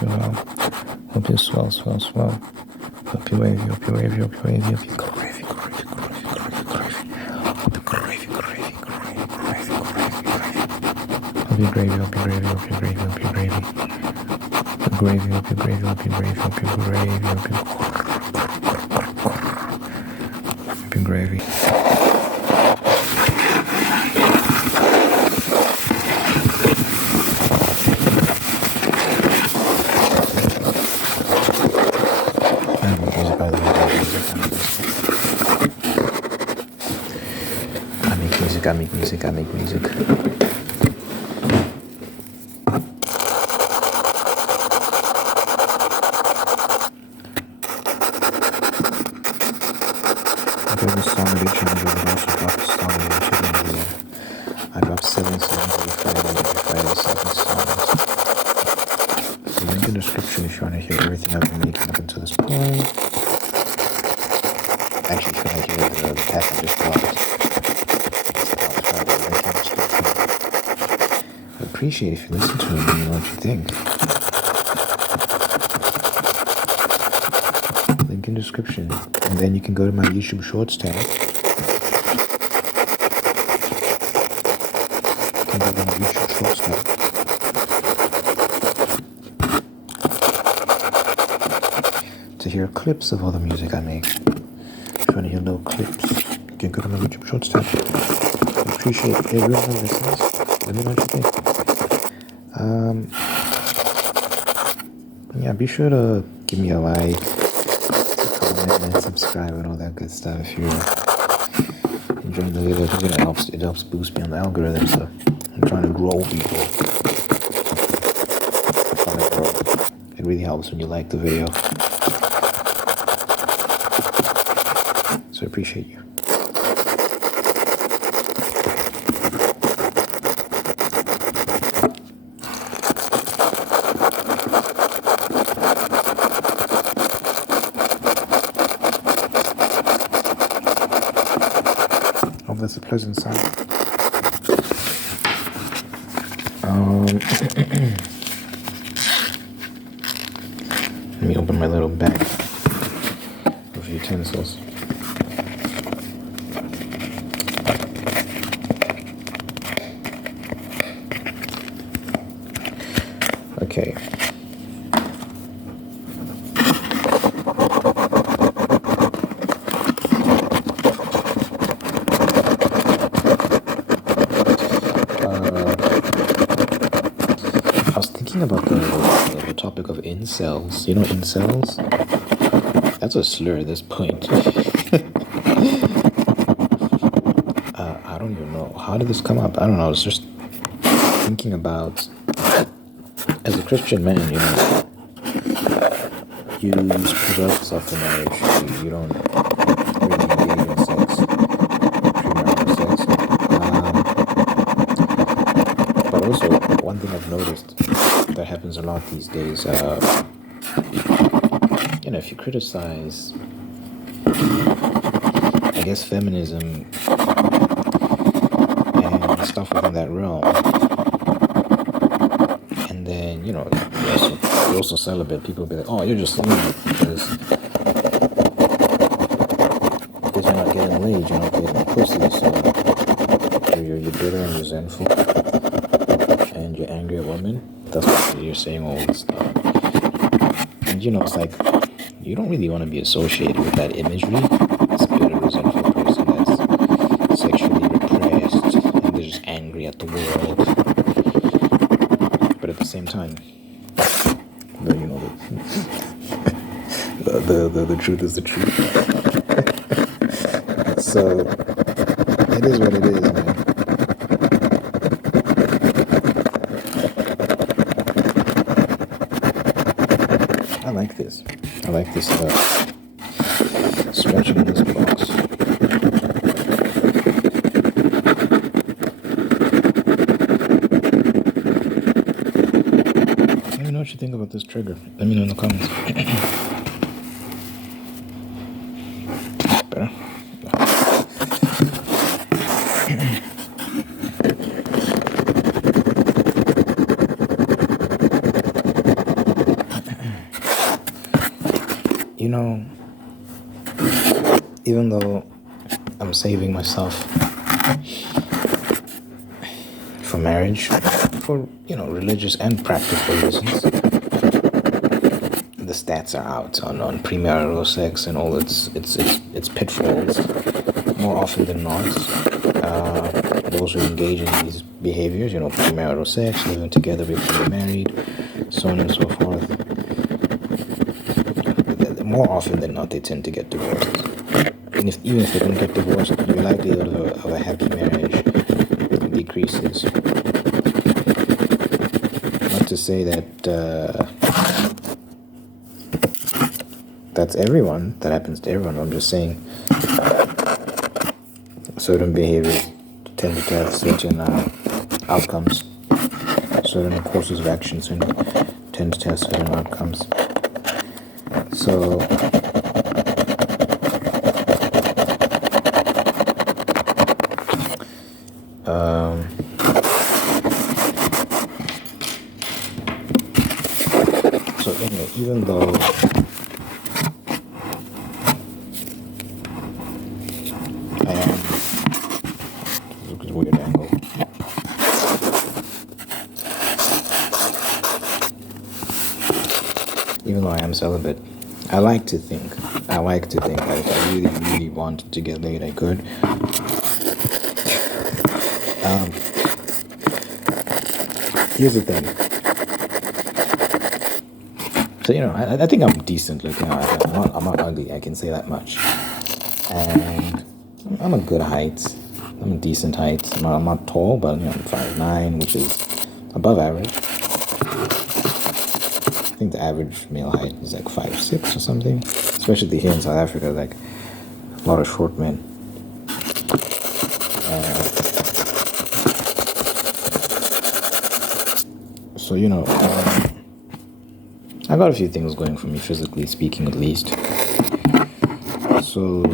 Hope you're well. Hope you're swell. Hope you're wavy. Hope you're gravy. Hope you're gravy. Hope you're gravy. Hope you're gravy. Hope you're gravy. Hope you're gravy. Hope you're gravy. Hope you're gravy. I make music. Every song of each and every also drop a song of each and every year. I drop 7 songs every Friday 7 songs. So link in the description if you want to hear everything I've been making up until this point. Actually, if you want to hear the path I just dropped. I appreciate if you listen to it and you know what you think. Link in the description. And then you can go to my YouTube Shorts tab. To hear clips of all the music I make. If you want to hear little clips, you can go to my YouTube Shorts tab. I appreciate everyone who listens. Let me know what you think. Yeah, be sure to give me a like, comment, and subscribe, and all that good stuff. If you're enjoying the videos, it helps boost me on the algorithm. So I'm trying to grow people. It really helps when you like the video. So I appreciate you. That's a pleasant sound. Let me open my little bag of utensils. Okay. About the topic of incels. You know incels? That's a slur at this point. I don't even know. How did this come up? I don't know. I was just thinking about, as a Christian man, you know, you preserve yourself for marriage. You don't really engage in sex, premarital sex. But also, one thing I've noticed that happens a lot these days, you know, if you criticize, I guess, feminism and stuff within that realm, and then, you know, you're also celibate, people will be like, oh, you're just celibate because you're not getting laid, you're not getting pussy, so you're bitter and resentful, and you're angry at women. That's why you're saying all this stuff. And you know, it's like, you don't really want to be associated with that imagery. This bitter, resentful person that's sexually repressed and they're just angry at the world. But at the same time, you know, the truth is the truth. So, it is what it is, man. I like this stretching in this box. Let me know what you think about this trigger. Let me know in the comments. Better? even though I'm saving myself for marriage, for religious and practical reasons, the stats are out on premarital sex and all its pitfalls. More often than not, those who engage in these behaviors, premarital sex, living together before they're married, so on and so forth, more often than not, they tend to get divorced. And even if they don't get divorced, your likelihood of a happy marriage decreases. Not to say that that's everyone, that happens to everyone. I'm just saying certain behaviors tend to have certain outcomes, certain courses of action tend to have certain outcomes. So anyway, even though I am, look at a weird angle. Even though I am celibate, I like to think that if I really, really wanted to get laid, I could. Here's the thing. So, I think I'm decent looking. I'm not ugly, I can say that much. And I'm a good height. I'm a decent height. I'm not tall, but I'm 5'9", which is above average. I think the average male height is like 5'6" or something. Especially here in South Africa, like a lot of short men. So, I got a few things going for me, physically speaking, at least. So,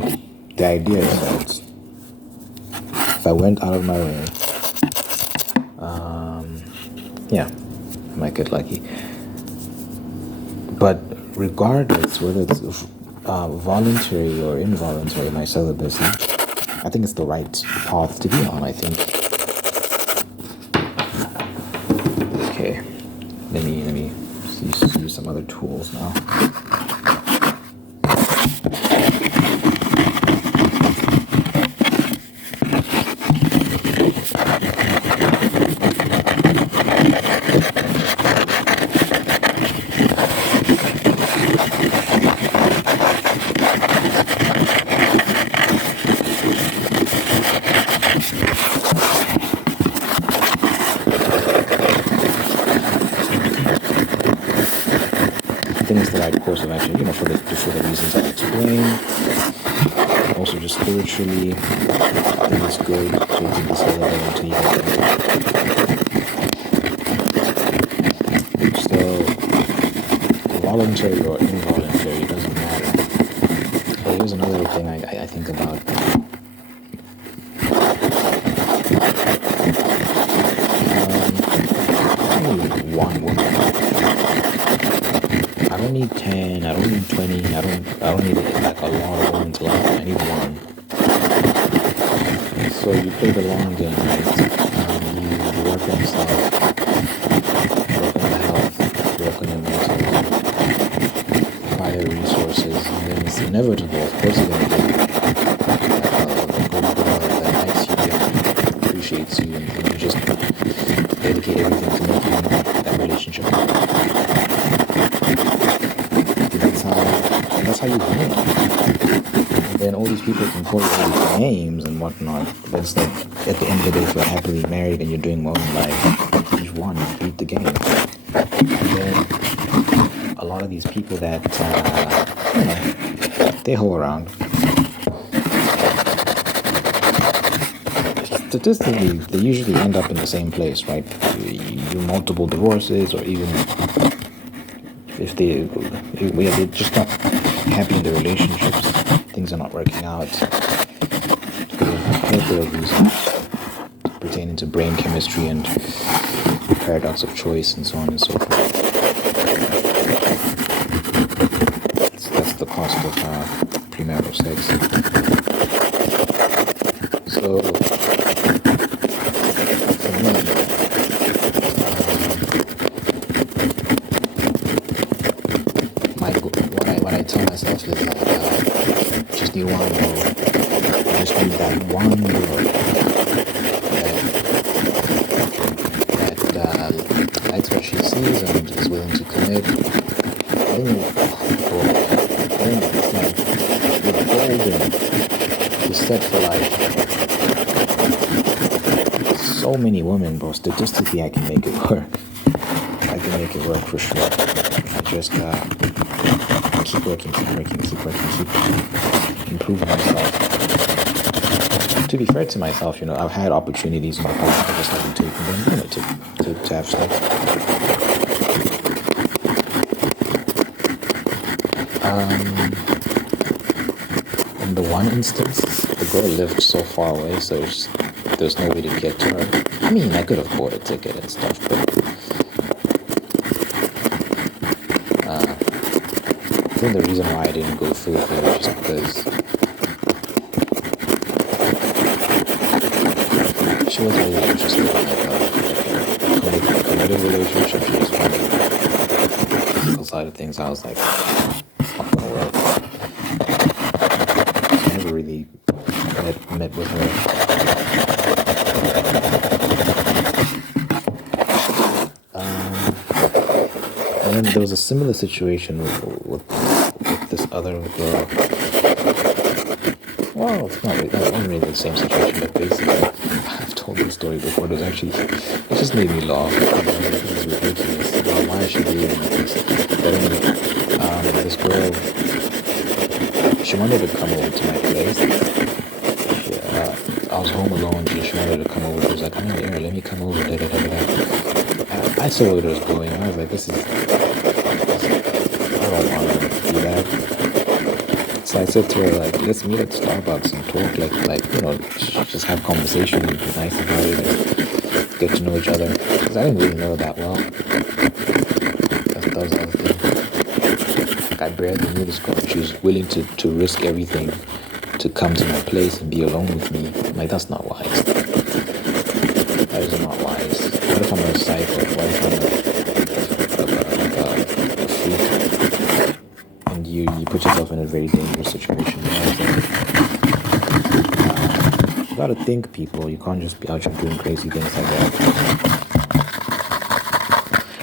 the idea is that if I went out of my way, I might get lucky. But regardless, whether it's voluntary or involuntary, my celibacy, I think it's the right path to be on, I think. Okay, let me use some other tools now. I think it's the right course of action, for the reasons I explained. Also, just spiritually, I think it's good to be celibate until you get married. So, voluntary or involuntary, it doesn't matter. But here's another thing I think about. I need one woman. I don't need 10, I don't need 20, I don't need like a lot of women to love me. I need one. So you play the long game, right? You work on yourself, work on the health, work on your mental, acquire resources, and then it's inevitable. Of course you're going to get a good girl that likes you and appreciates you, and you just dedicate everything to making that relationship happen. That's how you win. And then all these people can call you all these names and whatnot, but it's like at the end of the day, if you're happily married and you're doing well in life, you've won, you beat the game. And then a lot of these people that they hoe around. Statistically, they usually end up in the same place, right? You do multiple divorces, or even if they're just not happy in their relationships, things are not working out because of plethora of reasons pertaining to brain chemistry and paradox of choice and so on and so forth. That's the cost be that one girl that likes what she sees and is willing to commit. I think, boy, I think it's like you're golden. You're set for life. So many women, bro. Statistically, I can make it work. I can make it work for sure. I just keep working, improving myself. To be fair to myself, I've had opportunities in my past. I just haven't taken them, to have sex. In the one instance, the girl lived so far away, so there's no way to get to her. I mean, I could have bought a ticket and stuff, but I think the reason why I didn't go through with it was just because she wasn't really interested in a committed relationship. She just wanted those side of things. I was like, it's not gonna work. So I never really met with her. And then there was a similar situation with this other girl. Well, it's not really, that wasn't really the same situation, but basically, I've told this story before. It just made me laugh. It was ridiculous. Why is she doing this? But anyway, this girl, she wanted to come over to my place. I was home alone. She wanted to come over. She was like, "I'm here. Let me come over." Da, da, da, da. I saw what was going on. I was like, I don't want to do that. So I said to her, like, let's meet at Starbucks and talk, just have conversation and be nice about it and get to know each other. Because I didn't really know her that well. That was the other thing. Like, I barely knew this girl. She was willing to risk everything to come to my place and be alone with me. I'm like, that's not wise. That is not wise. What if I'm a psycho? What if I'm a freak? And you put yourself in a very dangerous situation. You gotta think, people. You can't just be out here doing crazy things like that.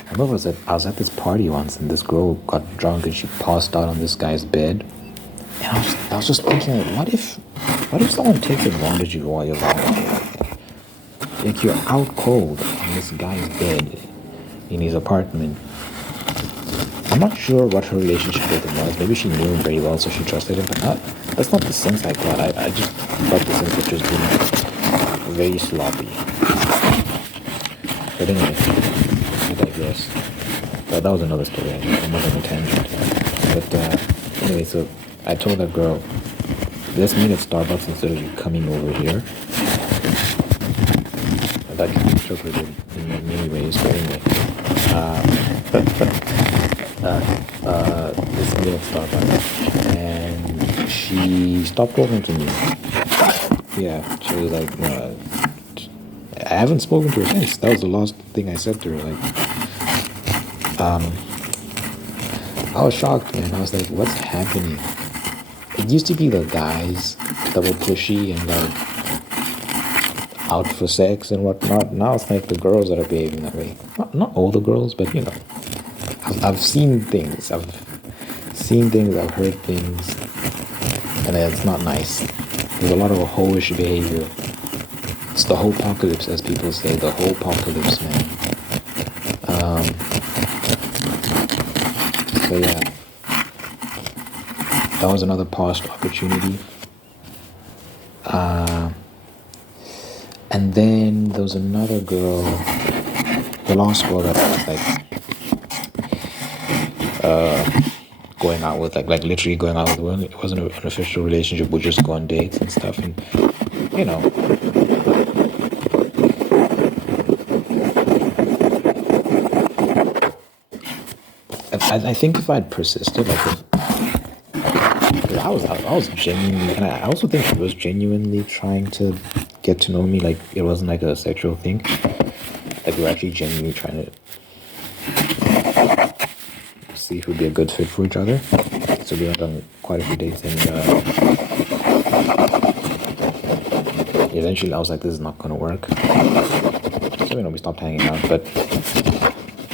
I remember I was at this party once, and this girl got drunk and she passed out on this guy's bed. And I was just thinking, like, what if someone takes advantage of you while you're lying? Like, you're out cold on this guy's bed in his apartment. I'm not sure what her relationship with him was. Maybe she knew him very well, so she trusted him. But that's not the sense I got. I just got the sense that she was being very sloppy. But anyway, I digress. That was another story. I'm not on a tangent. But anyway, so I told that girl, let's meet at Starbucks instead of you coming over here. That can be interpreted in many ways, but anyway. This meet at Starbucks, and she stopped talking to me. Yeah, she was like, I haven't spoken to her since. That was the last thing I said to her. Like, I was shocked, man. I was like, what's happening? It used to be the guys that were pushy and like out for sex and whatnot. Now it's like the girls that are behaving that way. Not all the girls, but I've seen things. I've heard things, and it's not nice. There's a lot of hoish behavior. It's the whole apocalypse, as people say. The whole apocalypse, man. So yeah, that was another past opportunity. And then there was another girl, the last girl that I was going out with, like literally going out with. It wasn't an official relationship. We'd just go on dates and stuff, and I think if I'd persisted, I was genuinely, and I also think she was genuinely trying to get to know me. Like, it wasn't like a sexual thing. Like, we were actually genuinely trying to see if we'd be a good fit for each other. So we went on quite a few dates, and eventually I was like, this is not gonna work. So we stopped hanging out. But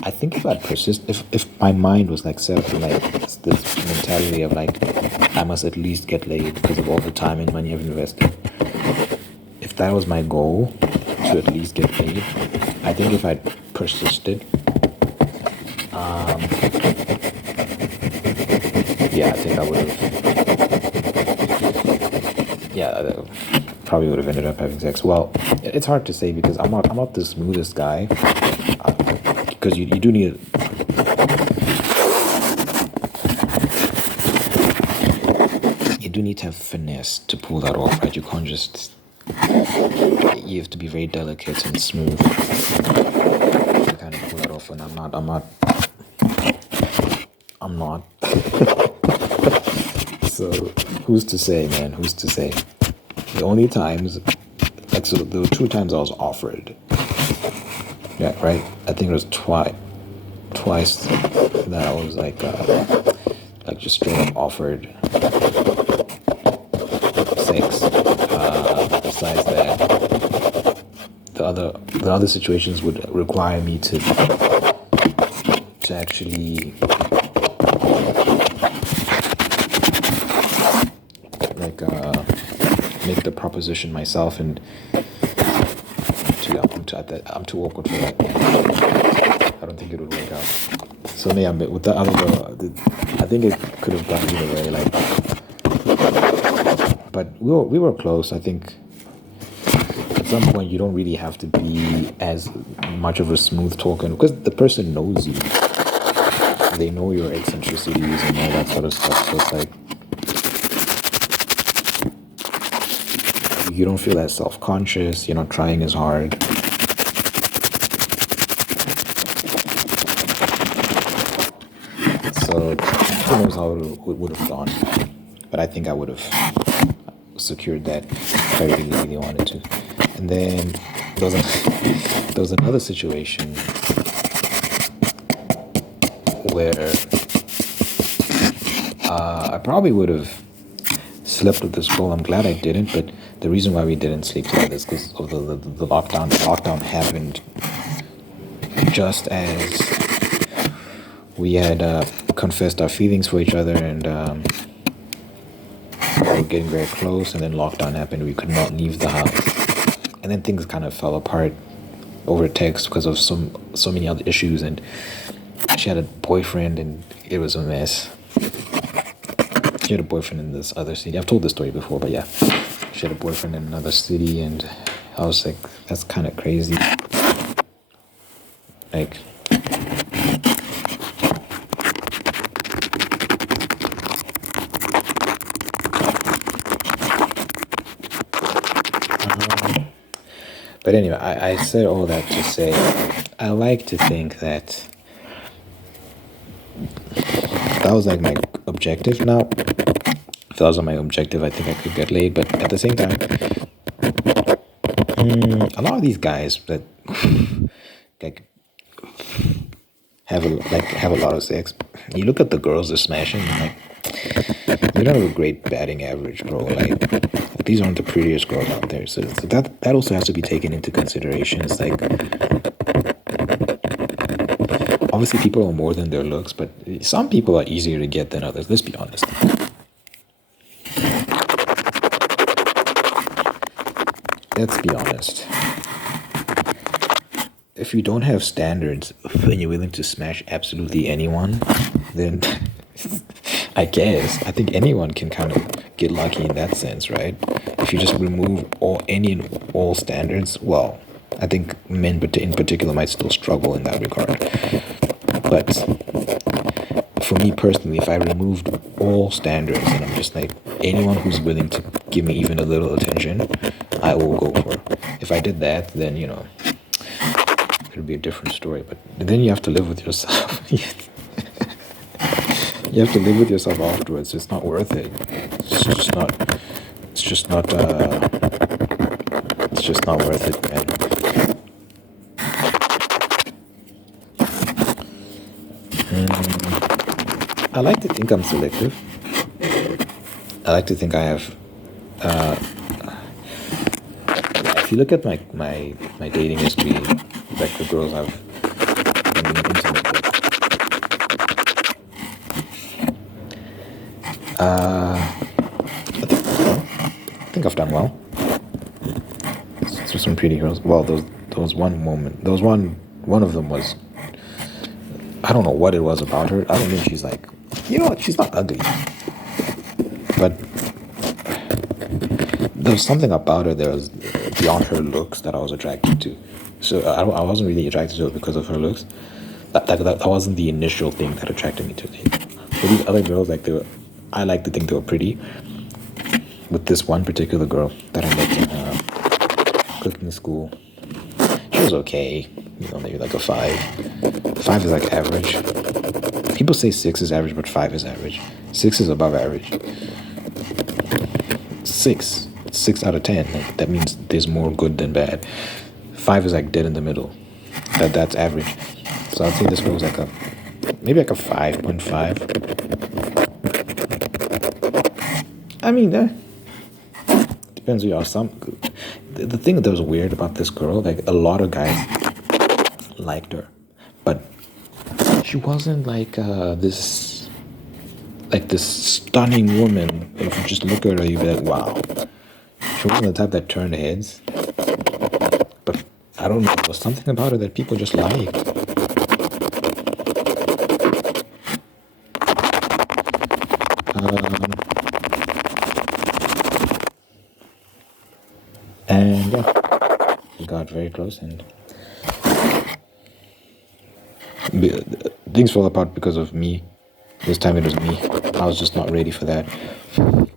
I think if I'd persist, if my mind was like set up to like this mentality of like I must at least get laid because of all the time and money I've invested. If that was my goal, to at least get laid, I think if I'd persisted, yeah, I think I would have. Yeah, probably would have ended up having sex. Well, it's hard to say because I'm not the smoothest guy. Because you do need. You do need to have finesse to pull that off, right? You can't just. You have to be very delicate and smooth to kind of pull that off. And I'm not. So who's to say, man? Who's to say? The only times, like, so there were 2 times I was offered. Yeah, right. I think it was twice that I was like just straight up offered sex. Besides that, the other situations would require me to actually like make the proposition myself, and I'm too awkward for that. I don't think it would work out. So yeah, but with the other girl, I think it could have gone either way. Like, but we were close. I think at some point you don't really have to be as much of a smooth talker because the person knows you. They know your eccentricities and all that sort of stuff. So it's like you don't feel that self-conscious. You're not trying as hard. So who knows how it would have gone. But I think I would have secured that if I really, really wanted to. And then there was another situation where I probably would have slept with this girl. I'm glad I didn't, but the reason why we didn't sleep together is because of the lockdown. The lockdown happened just as we had confessed our feelings for each other, and we were getting very close, and then lockdown happened. We could not leave the house, and then things kind of fell apart over text because of so many other issues, and she had a boyfriend, and it was a mess. She had a boyfriend in this other city. I've told this story before, but yeah, she had a boyfriend in another city, and I was like, that's kind of crazy. Like, but anyway, I said all that to say, I like to think that that was like my objective. Now, if that wasn't my objective, I think I could get laid. But at the same time, a lot of these guys that like have a lot of sex, you look at the girls they're smashing, and like, you don't have a great batting average, bro. Like these aren't the prettiest girls out there. So that also has to be taken into consideration. It's like, obviously people are more than their looks, but some people are easier to get than others. Let's be honest. Let's be honest. If you don't have standards and you're willing to smash absolutely anyone, then I think anyone can kind of get lucky in that sense, right? If you just remove all standards, well, I think men in particular might still struggle in that regard. But for me personally, if I removed all standards and I'm just like, anyone who's willing to give me even a little attention, I will go for. If I did that, then, it would be a different story. But then you have to live with yourself. You have to live with yourself afterwards. It's not worth it. It's just not worth it, man. I like to think I'm selective. I like to think I have if you look at my dating history, like the girls I've been intimate with, I think I've done well. So some pretty girls. Well, there was one moment. There was one of them was, I don't know what it was about her. I don't think she's like, you know what? She's not ugly, but there was something about her that was beyond her looks that I was attracted to. So I wasn't really attracted to her because of her looks. That wasn't the initial thing that attracted me to it. But these other girls, like I like to think they were pretty. With this one particular girl that I met in cooking school, she was okay. You know, maybe like a 5. 5 is like average. People say 6 is average, but 5 is average. 6 is above average. 6 out of 10. Like, that means there's more good than bad. 5 is like dead in the middle. That's average. So I'd say this girl was like maybe like a 5.5. I mean, depends who you are. The thing that was weird about this girl, like a lot of guys liked her, but she wasn't like this stunning woman. If you just look at her, you'd be like, wow. She wasn't the type that turned heads, but I don't know. There was something about her that people just liked. And yeah, we got very close, and things fell apart because of me. This time it was me. I was just not ready for that. I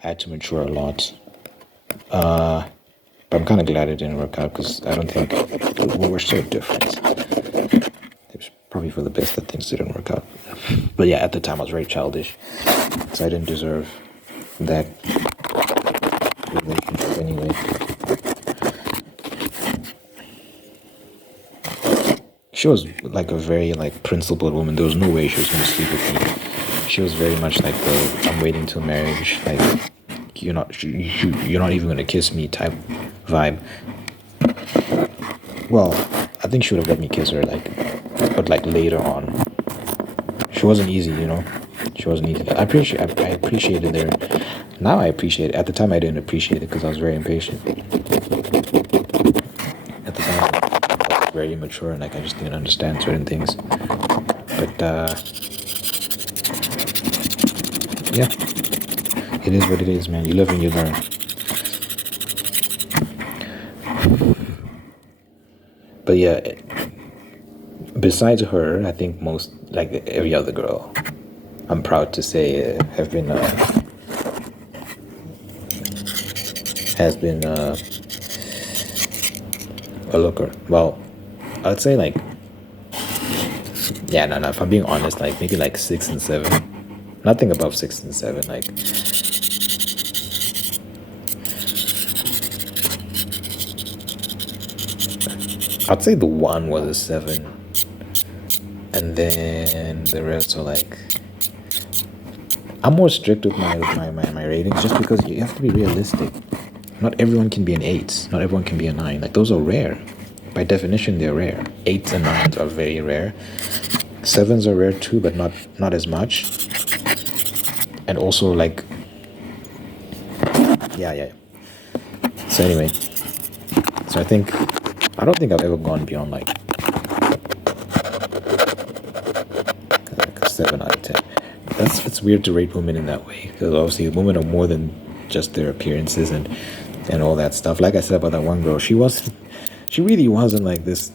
had to mature a lot. But I'm kind of glad it didn't work out, because I don't think we were so different. It was probably for the best that things didn't work out. But yeah, at the time I was very childish, so I didn't deserve that relationship anyway. She was like a very principled woman. There was no way she was going to sleep with me. She was very much like the I'm waiting till marriage, like you're not even going to kiss me type vibe. Well, I think she would have let me kiss her, but later on. She wasn't easy, you know. She wasn't easy. I appreciated her. Now I appreciate it. At the time I didn't appreciate it because I was very impatient. At the time I was very immature and I just didn't understand certain things. But yeah. It is what it is, man. You live and you learn. But yeah, besides her, I think most, every other girl, I'm proud to say, has been a looker. Well, I'd say yeah, no, if I'm being honest, maybe 6 and 7. Nothing above 6 and 7, I'd say the one was a 7, and then the rest are I'm more strict with my ratings, just because you have to be realistic. Not everyone can be an 8. Not everyone can be a 9. Those are rare. By definition, they're rare. 8s and 9s are very rare. 7s are rare too, but not as much. And also yeah. So anyway, I don't think I've ever gone beyond like a 7 out of 10. It's weird to rate women in that way, because obviously women are more than just their appearances and all that stuff. Like I said about that one girl, she really wasn't this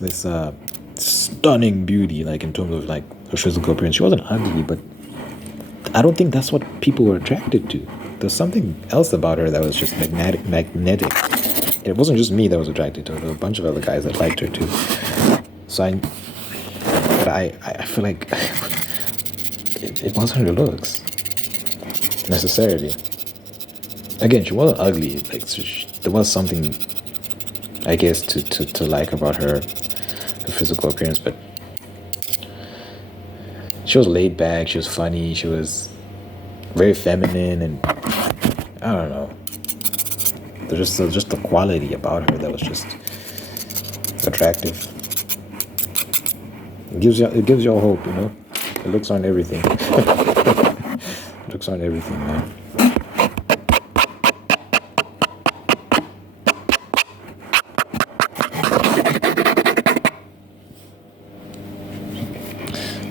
stunning beauty, in terms of her physical appearance. She wasn't ugly, but I don't think that's what people were attracted to. There's something else about her that was just magnetic. It wasn't just me that was attracted to her. There were a bunch of other guys that liked her too. So I feel like it wasn't her looks necessarily. Again, she wasn't ugly. There was something, I guess, to like about her physical appearance, but she was laid back. She was funny. She was very feminine, and I don't know. Just the quality about her that was just attractive. It gives y'all hope, you know. It looks on everything. It looks on everything, man.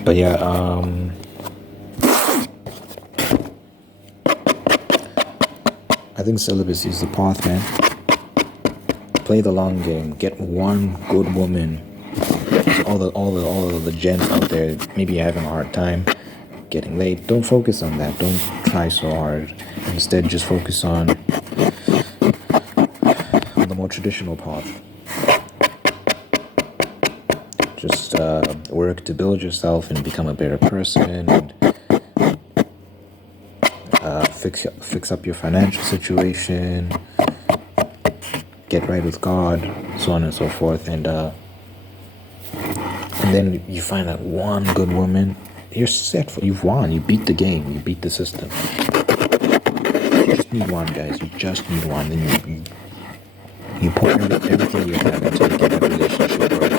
But yeah, I think celibacy is the path, man. Play the long game. Get one good woman. All the gents out there, maybe you're having a hard time getting laid. Don't focus on that. Don't try so hard. Instead, just focus on the more traditional path. Just work to build yourself and become a better person, and fix up your financial situation, get right with God, so on and so forth, and then you find that one good woman, you're set you've won. You beat the game. You beat the system. You just need one, guys. You just need one. Then you put everything you have into get that relationship work.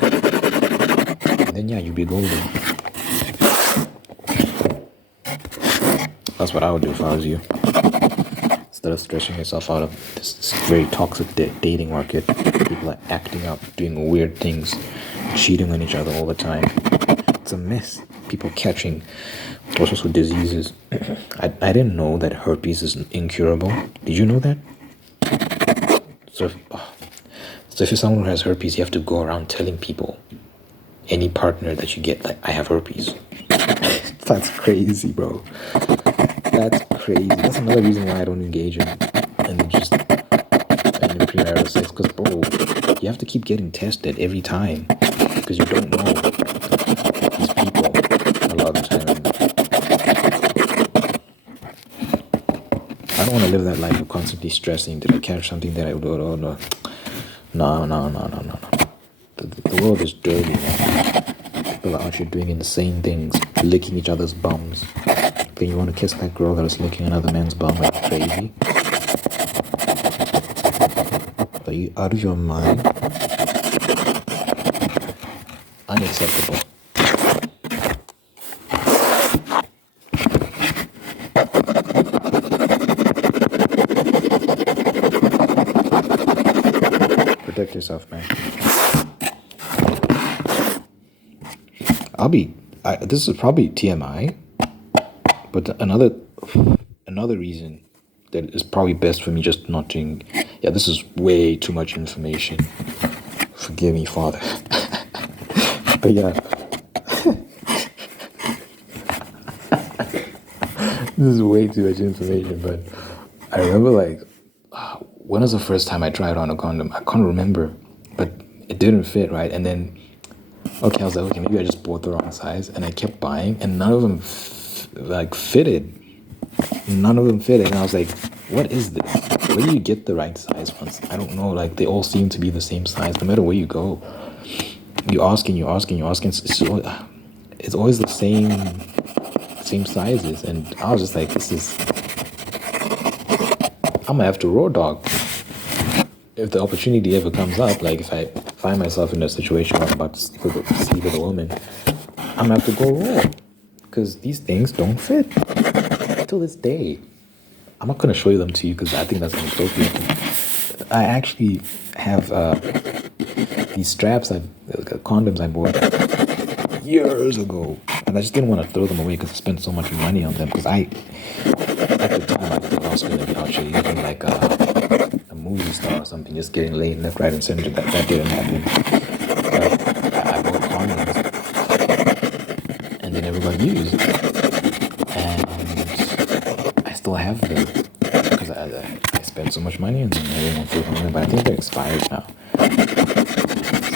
And then you'll be golden. That's what I would do if I was you. Instead of stressing yourself out of this very toxic dating market, people are acting up, doing weird things, cheating on each other all the time. It's a mess. People catching all sorts of diseases. I didn't know that herpes is incurable. Did you know that? So if you're someone who has herpes, you have to go around telling people, any partner that you get, like, I have herpes. That's crazy, bro. That's crazy. That's another reason why I don't engage in premarital sex, because, bro, you have to keep getting tested every time, because you don't know these people a lot of the time. I don't want to live that life of constantly stressing. Did I catch something that I would? Oh, no. No. The world is dirty, man. People are out here doing insane things, licking each other's bums. Then you want to kiss that girl that is licking another man's bum like crazy? Are you out of your mind? Unacceptable. Protect yourself, man. This is probably TMI, but another reason that is probably best for me just not doing. Yeah, this is way too much information. Forgive me, Father. But yeah, this is way too much information. But I remember, like, when was the first time I tried on a condom? I can't remember, but it didn't fit, right? And then, okay, I was like, okay, maybe I just bought the wrong size, and I kept buying, and none of them fitted. None of them fitted, and I was like, what is this? Where do you get the right size from? I don't know. Like, they all seem to be the same size, no matter where you go. You're asking. It's always the same sizes, and I was just like, I'm gonna have to raw dog. If the opportunity ever comes up, like if I find myself in a situation where I'm about to sleep with a woman, I'm gonna have to go raw, because these things don't fit till this day. I'm not gonna show you them to you because I think that's inappropriate. I actually have these straps, condoms I bought years ago, and I just didn't want to throw them away because I spent so much money on them. Because at the time, I thought I was gonna be out here living like a movie star or something, just getting laid left, right, and center. That didn't happen. I bought condoms, and they never got used, and I still have them because I spent so much money on them. I didn't want to throw them away, but I think they're expired now. So I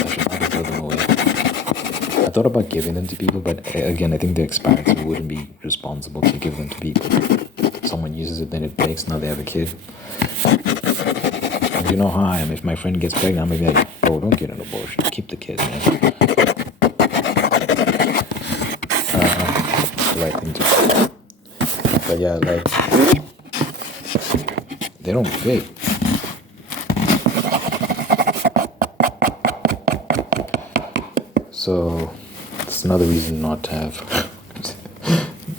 should probably throw them away. I thought about giving them to people, but again, I think they're expired, so it wouldn't be responsible to give them to people. Someone uses it, then it breaks, now they have a kid. And you know how I am. If my friend gets pregnant, I'm gonna be like, bro, don't get an abortion. Keep the kid, man. The right thing to do. But yeah, like, they don't fit. So it's another reason not to have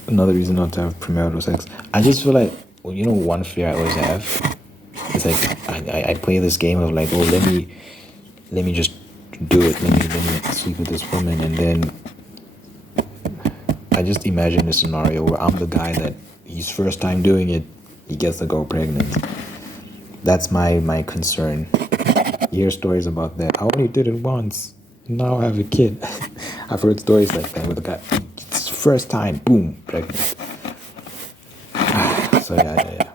premarital sex. I just feel like, well, one fear I always have is like I play this game of like, oh, let me just do it. Let me sleep with this woman, and then I just imagine a scenario where I'm the guy that his first time doing it, he gets the girl pregnant. That's my concern. You hear stories about that. I only did it once. Now I have a kid. I've heard stories like that with a guy. It's first time, boom, pregnant. So yeah.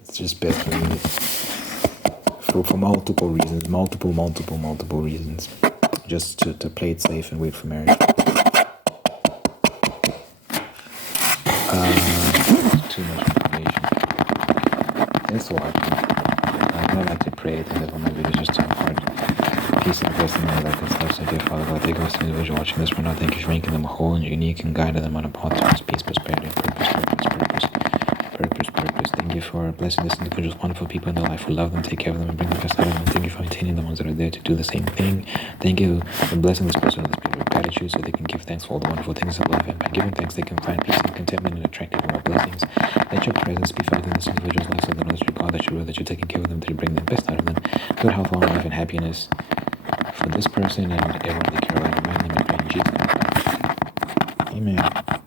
It's just best for me. For multiple reasons. Multiple reasons. Just to play it safe and wait for marriage. Too much information. It's so hard. I don't like to pray at the end of my videos, just too hard. Peace and blessing and all that good stuff. So dear Father God, thank you for the individual watching this right now. Thank you for making them whole and unique and guiding them on a path towards peace, prosperity, and purpose. Thank you for blessing this individual's wonderful people in their life who love them, take care of them, and bring the best out of them. Thank you for maintaining the ones that are there to do the same thing. Thank you for blessing this person with the spirit of gratitude so they can give thanks for all the wonderful things of life. And by giving thanks, they can find peace and contentment and attract more blessings. Let your presence be felt in this individual's life so they know that you're God, that you're real, that you're taking care of them, that you bring the best out of them. Good health, long life, and happiness for this person and everyone they care about. In my name, I pray in Jesus' name. Amen.